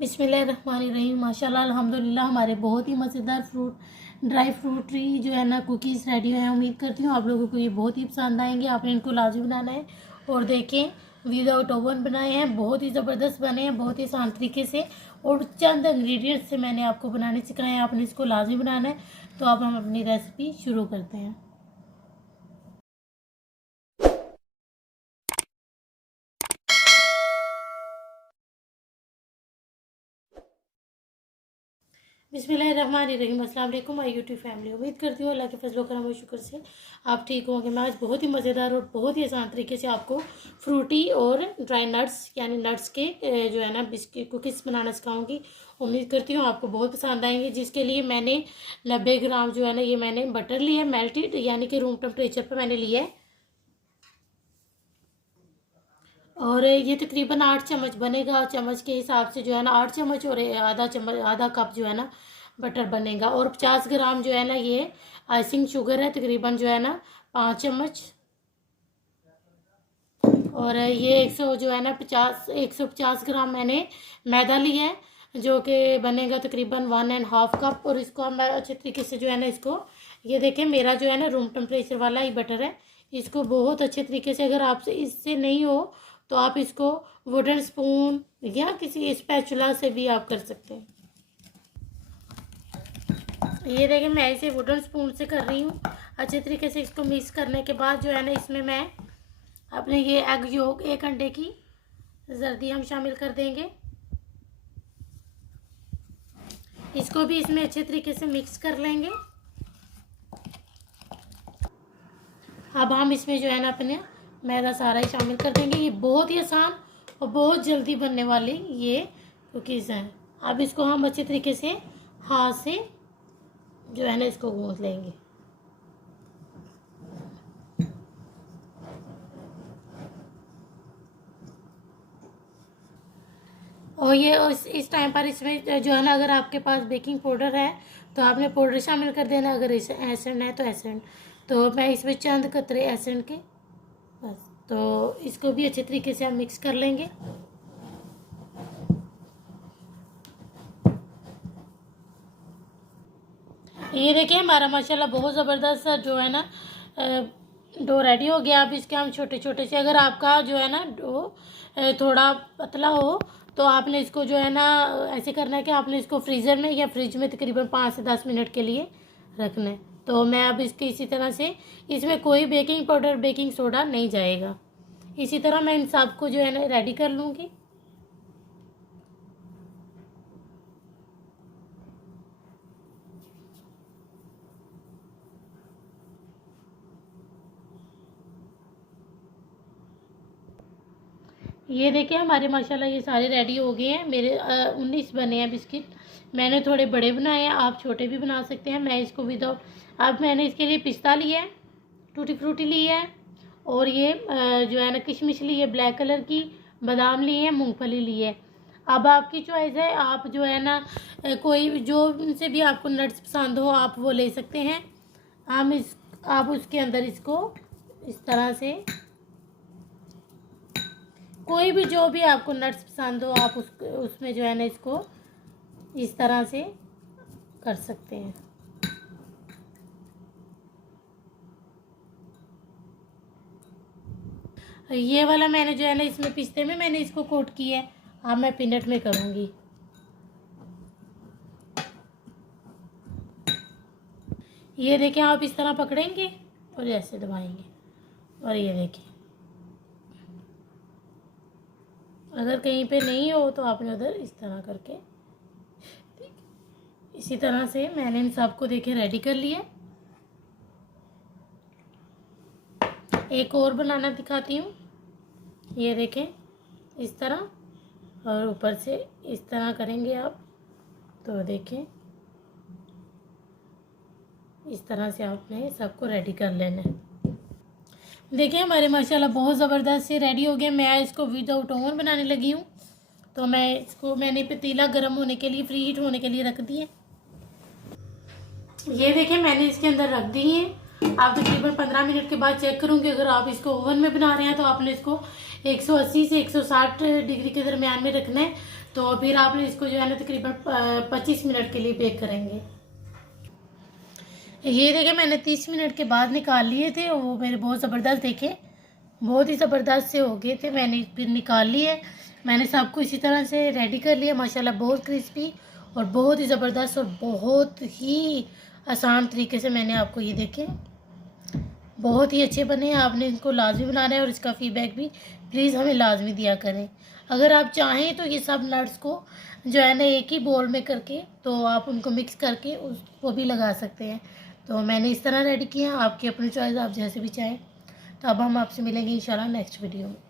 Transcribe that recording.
बिस्मिल्लाहिर्रहमानिर्रहीम। माशाल्लाह अल्हम्दुलिल्लाह हमारे बहुत ही मज़ेदार ड्राई फ्रूटी जो है ना कुकीज़ रेडी है। उम्मीद करती हूँ आप लोगों को ये बहुत ही पसंद आएंगे। आपने इनको लाजमी बनाना है। और देखें विदाउट ओवन बनाए हैं, बहुत ही ज़बरदस्त बने हैं, बहुत ही आसान तरीके से। और चंद इंग्रेडिएंट्स से मैंने आपको बनाने सिखाए हैं, आपने इसको लाजमी बनाना है। तो अब हम अपनी रेसिपी शुरू करते हैं। बिस्मिल्लाहिर्रहमानिर्रहीम। अस्सलाम वालेकुम माय यूट्यूब फैमिली। उम्मीद करती हूँ अल्लाह के फजल करम और शुक्र से आप ठीक होंगे। मैं आज बहुत ही मज़ेदार और बहुत ही आसान तरीके से आपको फ्रूटी और ड्राई नट्स यानी नट्स के जो है ना बिस्किट कुकीज़ बनाना सिखाऊंगी। उम्मीद करती हूँ आपको बहुत पसंद आएंगे। जिसके लिए मैंने 90 ग्राम जो है ना ये मैंने बटर लिया है, मेल्टेड यानी कि रूम टेम्परेचर पर मैंने लिया है। और ये तकरीबन 8 चम्मच बनेगा। चम्मच के हिसाब से जो है ना 8 चम्मच और आधा कप जो है ना बटर बनेगा। और 50 ग्राम जो है ना ये आइसिंग शुगर है, तकरीबन जो है ना 5 चम्मच। और ये 100 जो है ना 150 ग्राम मैंने मैदा लिया है, जो कि बनेगा तकरीबन 1.5 कप। और इसको हम अच्छे तरीके से जो है ना इसको ये देखें, मेरा जो है ना रूम टेम्परेचर वाला ही बटर है। इसको बहुत अच्छे तरीके से, अगर आपसे इससे नहीं हो तो आप इसको वुडन स्पून या किसी स्पैचुला से भी आप कर सकते हैं। ये देखिए मैं इसे वुडन स्पून से कर रही हूँ। अच्छे तरीके से इसको मिक्स करने के बाद जो है ना इसमें मैं अपने ये एग योग 1 अंडे की जर्दी हम शामिल कर देंगे। इसको भी इसमें अच्छे तरीके से मिक्स कर लेंगे। अब हम इसमें जो है ना अपने मैदा सारा ही शामिल कर देंगे। ये बहुत ही आसान और बहुत जल्दी बनने वाली ये कुकीज़ हैं। अब इसको हम अच्छे तरीके से हाथ से जो है ना इसको गूंथ लेंगे। और ये इस टाइम पर इसमें जो है ना अगर आपके पास बेकिंग पाउडर है तो आपने पाउडर शामिल कर देना। अगर एसेंट है तो एसेंट, तो मैं इसमें चंद कतरे एसेंट के बस। तो इसको भी अच्छे तरीके से हम मिक्स कर लेंगे। ये देखिए हमारा माशाल्लाह बहुत ज़बरदस्त जो है ना डो रेडी हो गया। अब इसके हम छोटे छोटे से, अगर आपका जो है ना डो थोड़ा पतला हो तो आपने इसको जो है ना ऐसे करना है कि आपने इसको फ्रीज़र में या फ्रिज में तकरीबन 5 से 10 मिनट के लिए रखना है। तो मैं अब इसके इसी तरह से, इसमें कोई बेकिंग पाउडर बेकिंग सोडा नहीं जाएगा। इसी तरह मैं इन सबको जो है ना रेडी कर लूँगी। ये देखिए हमारे माशाल्लाह ये सारे रेडी हो गए हैं। मेरे 19 बने हैं बिस्किट। मैंने थोड़े बड़े बनाए हैं, आप छोटे भी बना सकते हैं। मैं इसको विदाउट, अब मैंने इसके लिए पिस्ता लिया है, टूटी फ्रूटी ली है, और ये जो है ना किशमिश ली है ब्लैक कलर की, बादाम लिए हैं, मूंगफली ली है। अब आपकी चॉइस है, आप जो है ना कोई जो से भी आपको नट्स पसंद हो आप वो ले सकते हैं। आप उसके अंदर इसको इस तरह से, कोई भी जो भी आपको नट्स पसंद हो आप उसमें जो है ना इसको इस तरह से कर सकते हैं। ये वाला मैंने जो है ना इसमें पिस्ते में मैंने इसको कोट किया है। अब मैं पीनट में करूँगी। ये देखें आप इस तरह पकड़ेंगे और ऐसे दबाएंगे, और ये देखें अगर कहीं पे नहीं हो तो आपने उधर इस तरह करके, इसी तरह से मैंने इन सबको देखे रेडी कर लिया। एक और बनाना दिखाती हूँ। ये देखें इस तरह, और ऊपर से इस तरह करेंगे आप, तो देखें इस तरह से आपने सबको रेडी कर लेना है। देखिए हमारे माशाल्लाह बहुत ज़बरदस्त से रेडी हो गए। मैं इसको विदाउट ओवन बनाने लगी हूँ। तो मैंने पतीला गर्म होने के लिए, फ्री हीट होने के लिए रख दिए। ये देखिए मैंने इसके अंदर रख दी है। आप तकरीबन 15 मिनट के बाद चेक करूँगी। अगर आप इसको ओवन में बना रहे हैं तो आपने इसको 180 से 160 डिग्री के दरमियान में रखना है। तो फिर आपने इसको जो है ना तकरीबन 25 मिनट के लिए बेक करेंगे। ये देखिए मैंने 30 मिनट के बाद निकाल लिए थे, वो मेरे बहुत ज़बरदस्त देखे, बहुत ही ज़बरदस्त से हो गए थे। मैंने फिर निकाल लिए, मैंने सबको इसी तरह से रेडी कर लिया। माशाल्लाह बहुत क्रिस्पी और बहुत ही ज़बरदस्त और बहुत ही आसान तरीके से मैंने आपको ये देखे बहुत ही अच्छे बने। आपने इनको लाजमी बनाना है और इसका फीडबैक भी प्लीज़ हमें लाजमी दिया करें। अगर आप चाहें तो ये सब नट्स को जो है ना एक ही बोल में करके तो आप उनको मिक्स करके उसको भी लगा सकते हैं। तो मैंने इस तरह रेडी किया, आपकी अपनी चॉइस, आप जैसे भी चाहें। तो अब हम आपसे मिलेंगे इंशाल्लाह नेक्स्ट वीडियो में।